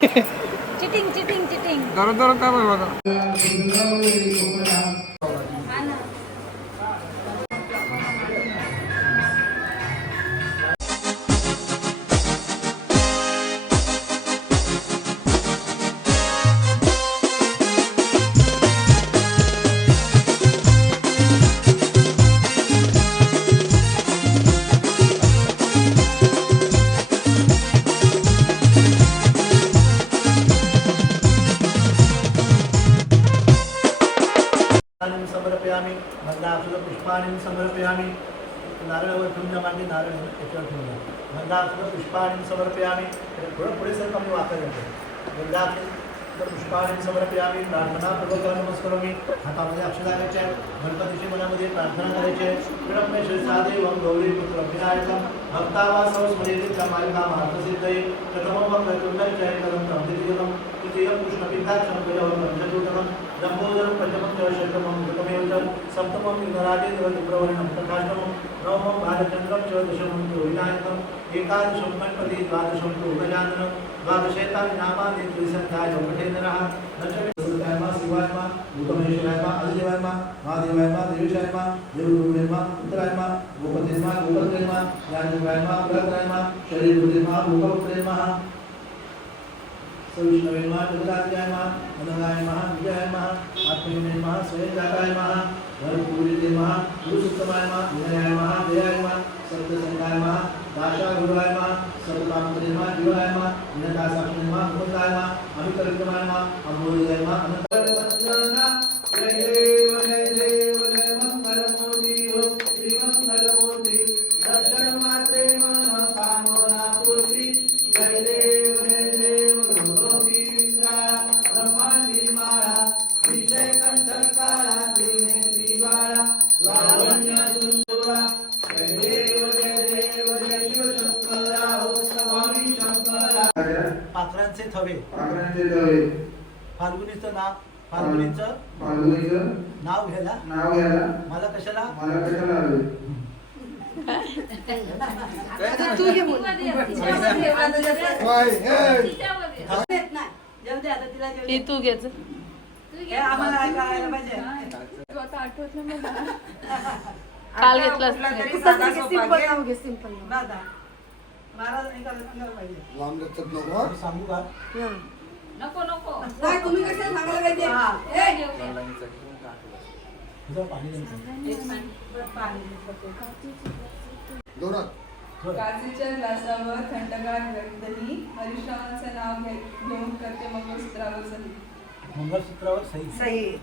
Cheating cheating cheating जरा जरा काय बघा नारळावर नारळ त्याच्यावर ठेवून द्या पुष्पाणी समर्पयामी. त्याला थोडं पुढे सर कमी वापर करतो मंदासुर पुष्पाणीं समर्पयामि प्रार्थनापूर्वक नमस्करोमि. हातामध्ये अक्षर घालायचे आहे गणपतीच्या मनामध्ये प्रार्थना करायची आहे साधे वम गौरी पुत्र विनायकं भक्तावासव स्मरेति मालिका मार्गसिद्धये प्रथमं वक्रतुण्डं जयकरं तृतीयं तृतीयं कृष्णपिताक्षं द्वयं पञ्चभूतकं लंबोदरं पञ्चमं च षष्ठमं कृतमेव च सप्तमं विघ्नराजेन्द्रविप्रवर्णं प्रकाशमं नवमं बालचन्द्रं च दशमं तु विनायकम् एकादशं गणपति द्वादशं तु गजाननं द्वादशेतानि नामानि त्रिसन्ध्याय पठेन्द्रः दशमी मा शिवाय मा भूतमहेश्वराय मा अधिदेवाय मा महादेवाय मा देवेशाय मा देवगुरुवे सविष्णवे मा जगदात्याय मा अनगाय मा विजयाय मा आत्मने मा स्वयंजाताय मा धर्मपूरिते मा पुरुषोत्तमाय मा विनयाय मा जयाय मा सत्यसंगाय मा दाशा गुरुवाय मा सर्वकामपदे मा जीवाय मा विनता साक्षी मा मुकुंदाय मा अमितविक्रमाय मा अमोदय मा अनंत जय देव जय देव फाल्गुनीचं नाव फाल्गुनीचं फाल्गुनीचं नाव घ्यायला? नाव घ्यायला? मला कशाला? मला कशाला हवे? तू घे बोल. हे. तू घ्यायच काल घेतलास लांब नको सांगू का? काचेच्या ग्लासावर थंडगार दही हरिश्रावाचं नाव घे घेऊन करते मंगळसूत्रावर सही. मंगळसूत्रावर सही.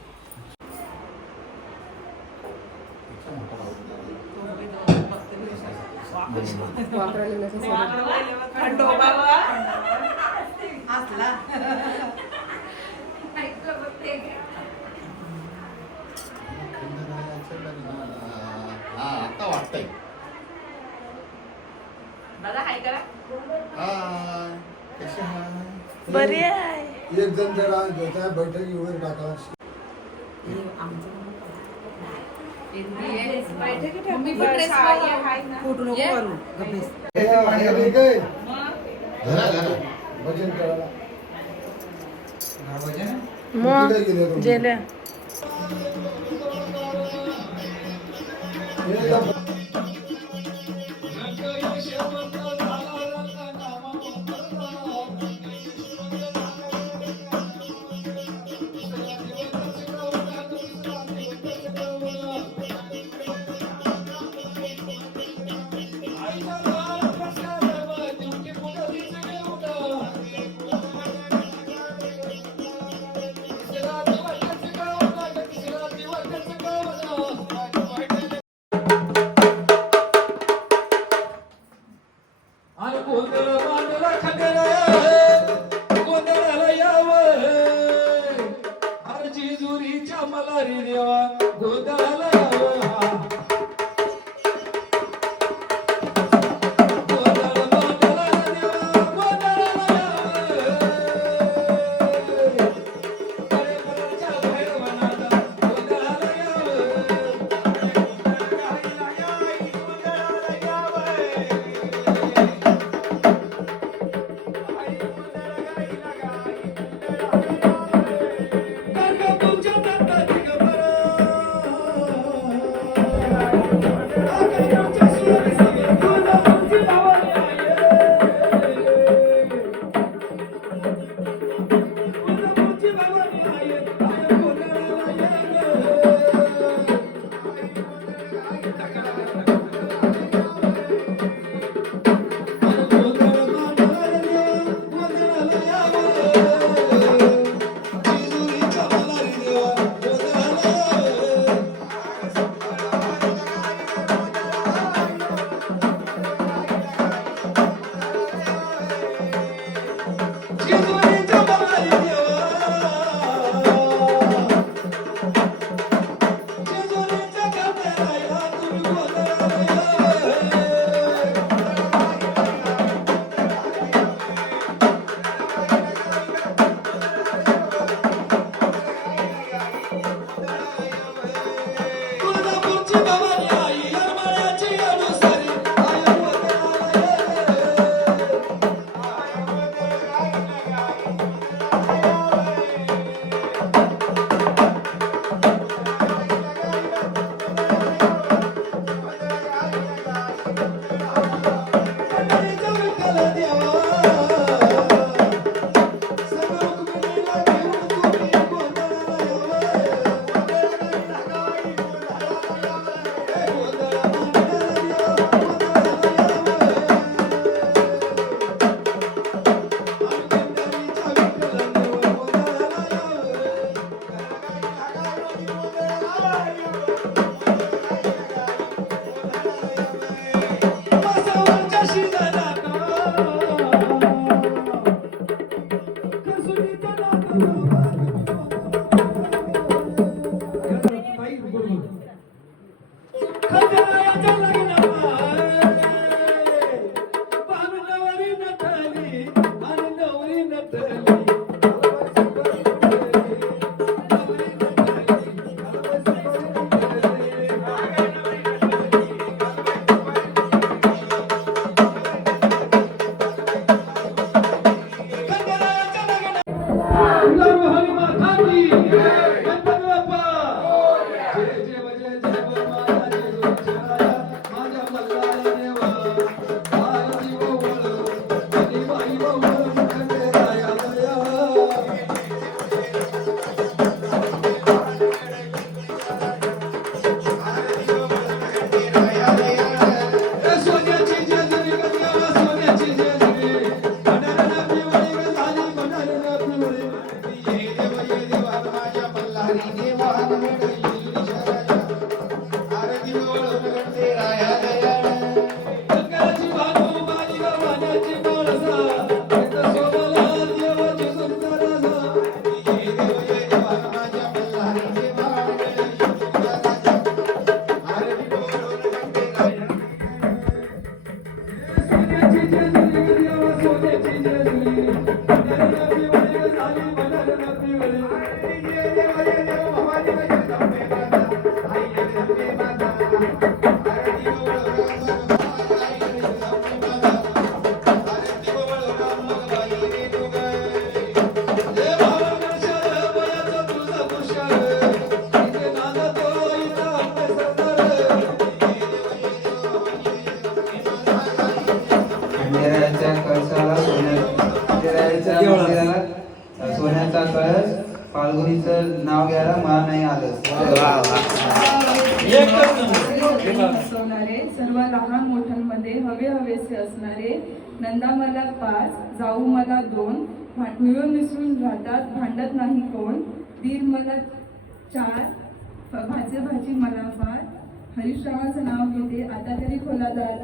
हा आता वाटतंय हाय कसे हाय बरी आहे जण जरा त्या बैठकी वगैरे टाका घरा घरा भजन करायला मग किती गेले मला पाच जाऊ मला दोन मिळून मिसळून राहतात भांडत नाही कोण. दीर मला चार भाजे भाजी मला फार हरिश्रावाचं नाव घेते आता तरी खोला दार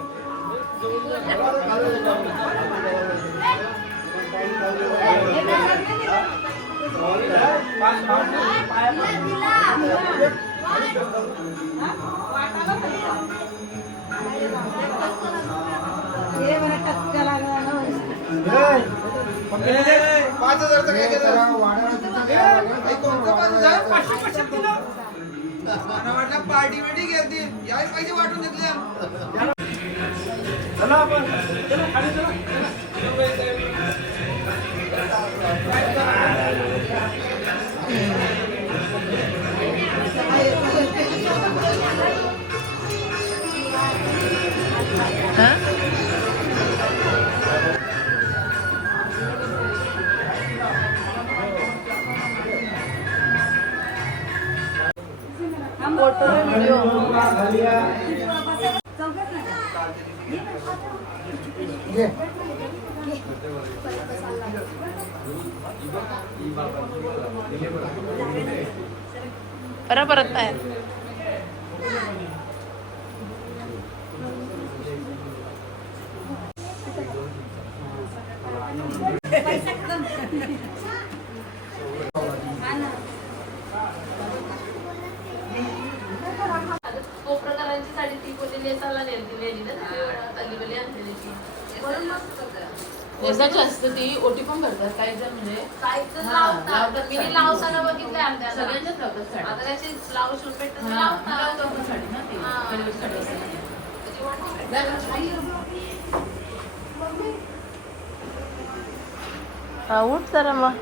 पाच हजारचं काय केलं पार्टी बिर्टी घेतील. यावेळी पैसे वाटून घेतले. चला आपण चला खाली चला. परत परत बाहेर कोप्रकारांची साडी ती कोणी नेसाला नेली नेली ना तल्लीबली आणलेली ती. नेसाची असते ती ओटी पण भरतात काही जण म्हणजे. काही जण लावतात. मी लावताना बघितलं आमच्या सगळ्यांच्याच लावतात साडी. आता त्याची ब्लाऊज शूट भेटत लावतात. साडी ना ती. पहिली साडी असते हा उठ जरा मग.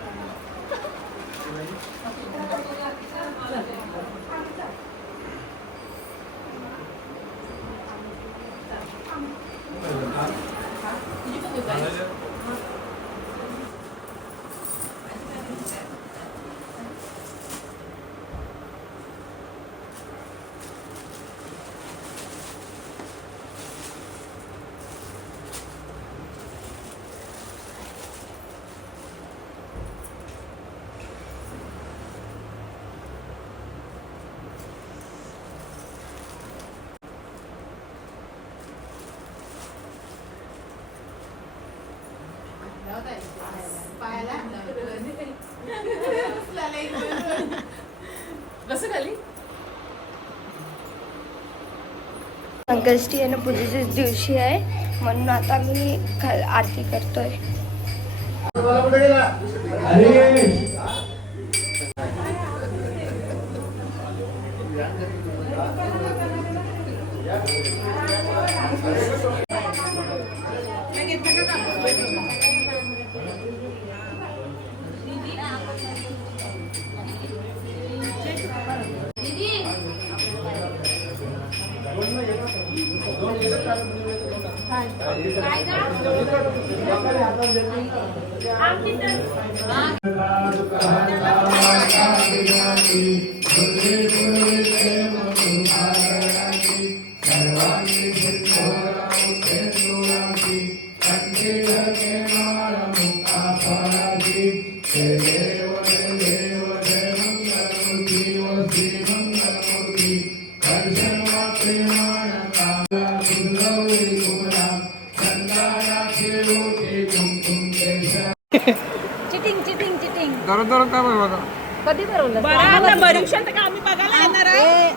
कसं खाली. संकष्टी आणि पूजेच्याच दिवशी आहे. म्हणून आता मी ख- आरती करतोय. तुम्हाला कुठे गेला दररोज काय बघा कधी ठरवलं बरं आता परीक्षा तर का आम्ही बघायला येणार आहे?